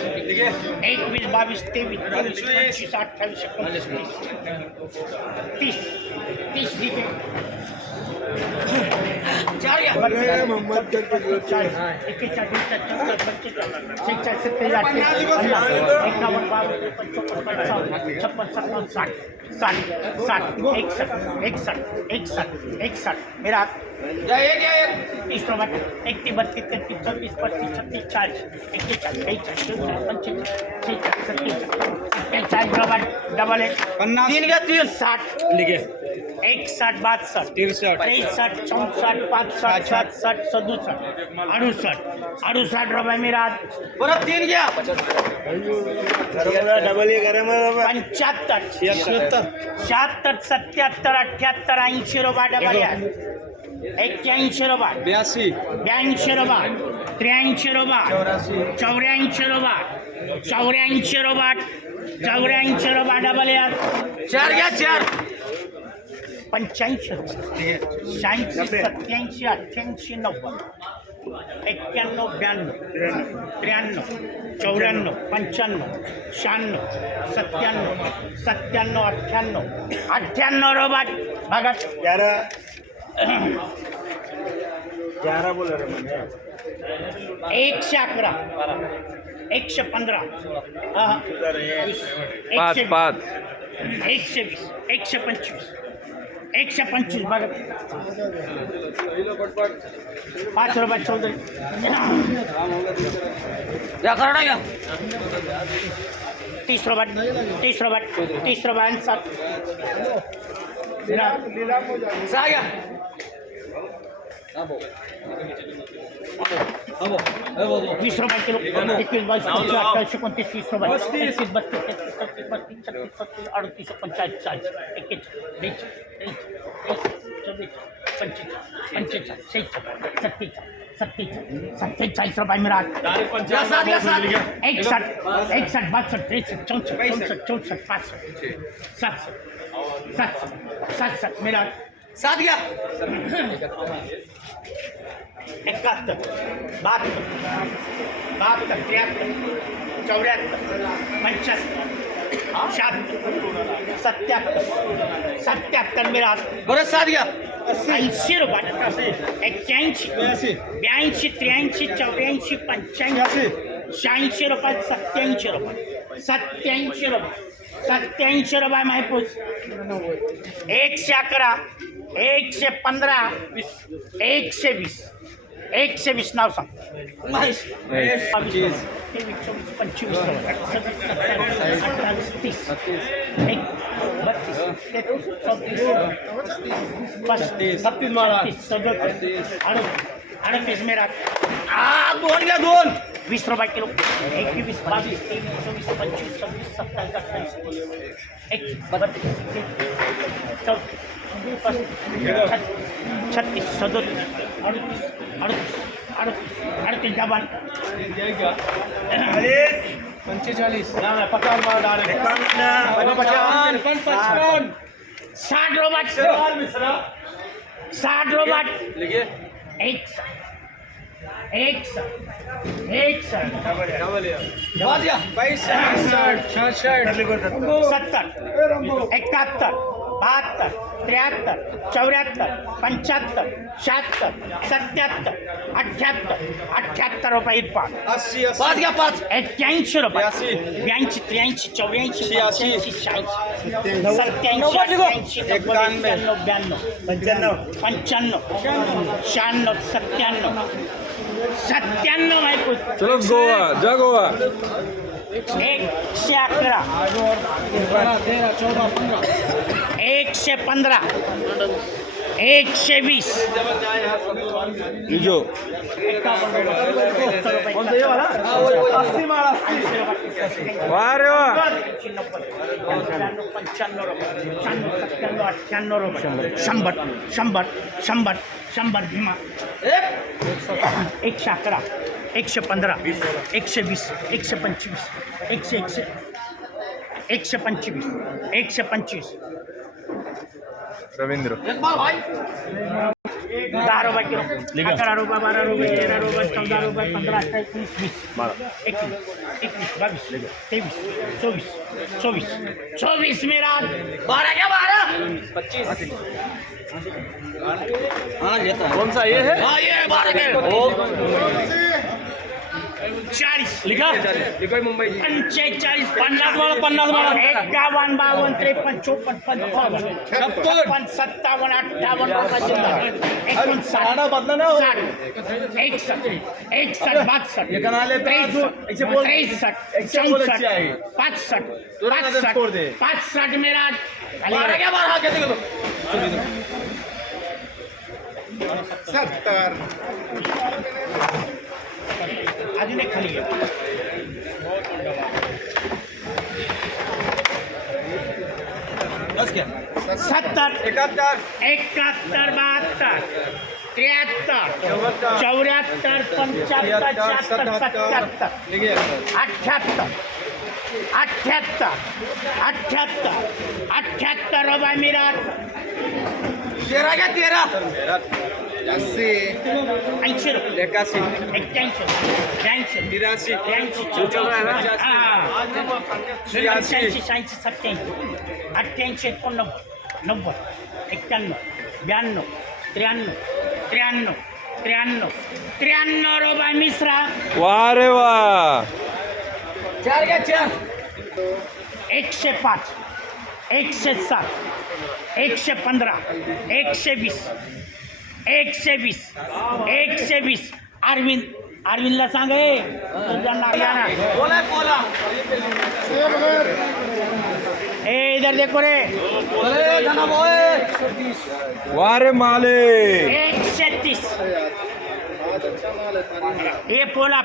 21, 22, 23, 24, 25, 28, 30, 30 लिखे. चार या. 61 मेरा 30 32 33 34 35 36 40 डबल 3 का 3 60 लिखे 61 62 63 64 65 67 67 68 रुपये मेरा परत 3 घ्या डबल 75 76 77 78 80 रुपये डबल 81 रुपये 82 रुपये 83 रुपये 84 रुपये 84 रुपये डबल 4 घ्या 4 85 रुपये 86 87 88 90 91 92 93 94 95 96 97 97 98 रुपये बघा 11 बोल रे म्हणजे 111 115 5 120 125 125 बघा 5 रुपये चौधरी या करा घ्या 30 रुपये 30 रुपये 30 रुपये 7 घ्या 20 रुपये किलो 21 22 28 29 30 रुपये 31 32 33 34 35 36 38 40 47 रुपये मेरा 61 62 63 64 64 65 67 मेरा 7 घ्या 71 72 73 74 75 77 मेरा बरं 7 घ्या 80 रुपये 81 82 83 84 85 86 रुपये 87 रुपये 87 रुपये महफूज 111 115 120 120 नाव सांग 22 23 24 25 38 मेरा 2 घ्या 2 20 रुपये किलो 21 22 23 24 25 26 27 36 37 38 डबल 45 60 रुपये 60 रुपये 1 72 73 74 75 76 77 78 रुपये 5 घ्या 5 81 रुपये 82 83 84 85 86 97 माहिती चलो गोवा जा गोवा 111 115 120 जो वारे वा 100 भीमा 111 115 120 125 125 रवींद्र 10 रुपये किलो 11 रुपये 12 रुपये 13 रुपये 14 रुपये 15 18 19 20 21 22 23 24 मेरा 12 क्या 12 कौन सा ये है हाँ ये 12 के 40 लिखा मुंबई 45 50 वाला 50 वाला 51 52 53 54 55 57 58 65 मेरा अजून एक खाली आहे 70 71 72 73 74 75 77 78 रुपये मेरा 80 रुपये 81 82 87 88 90 91 92 93 रुपये मिश्रा वाह रे वाह 105 107 115 120 120 अरविंदला सांग इधर देखो रे वाह रे माले 130 ये पोला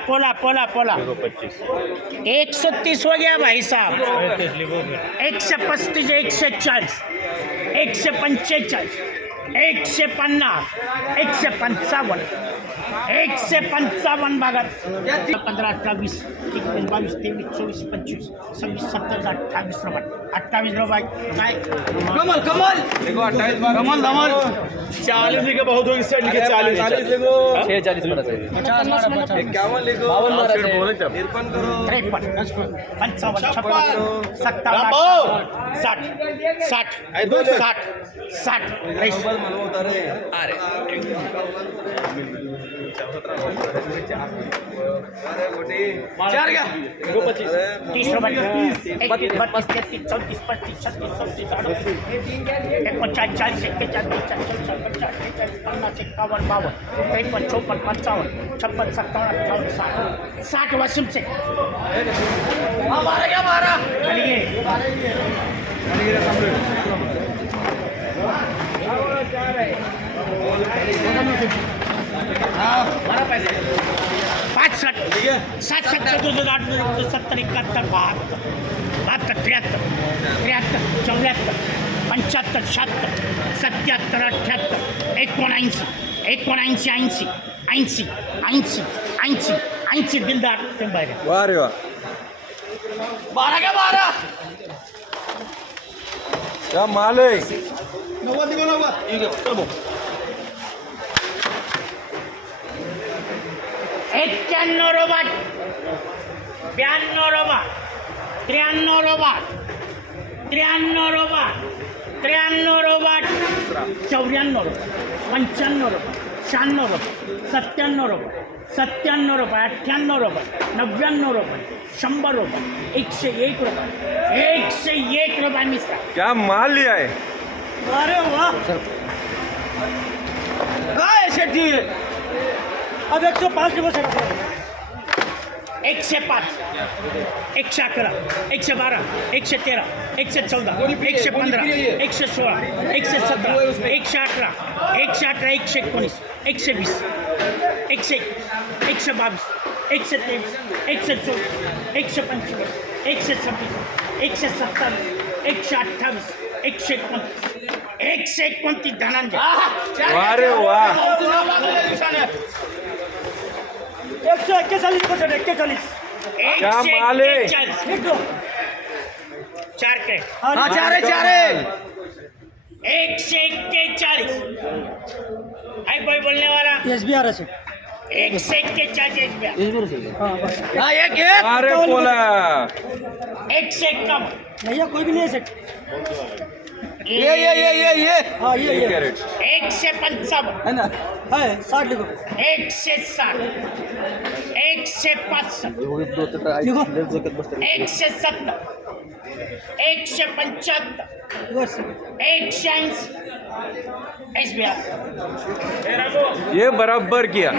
130 हो गया भाई साहब 135 140 145 150 155 155 बघा 15 28 21 22 23 24 25 26 27 28 रुपये काय कमल 40 लिखे बहुत हो इस साइड लिखे 40 लिखो 46 मारा चाहिए 51 लिखो 52 मारा चाहिए 53 करो 53 55 57 60 चार क्या 30 रुपये 32 33 34 35 36 37 39 40 41 60 वाशिम से 5 60 7 70 70 71 72 73 74 75 76 77 78 80 दिलदार वाह रे वाह 12 का 12 क्या माले 91 रुपये 92 रुपये 93 रुपये 94 रुपये 94 रुपये 95 रुपये 95 रुपये 96 रुपये 97 रुपये 97 रुपये 98 रुपये 99 रुपये 100 रुपये 101 रुपये 101 रुपये मिश्रा क्या माल लिया है अरे वाह काय शेट्टी अब 105 रुपये 105 111 112 113 114 115 116 117 118 119 120 122 123 124 125 126 127 128 129 धनंजय वाह रे वाह 141 क्या माले 4 के हाँ चारे 141 है कोई बोलने वाला? SBR है 141 SBR। हाँ बस अरे बोला 151 भैया कोई भी नहीं है सेट ये हाँ ये कैरेट 155 है ना है 60 लिखो 160 165 लिखो 170 175 बस 180 SBR। ये बराबर किया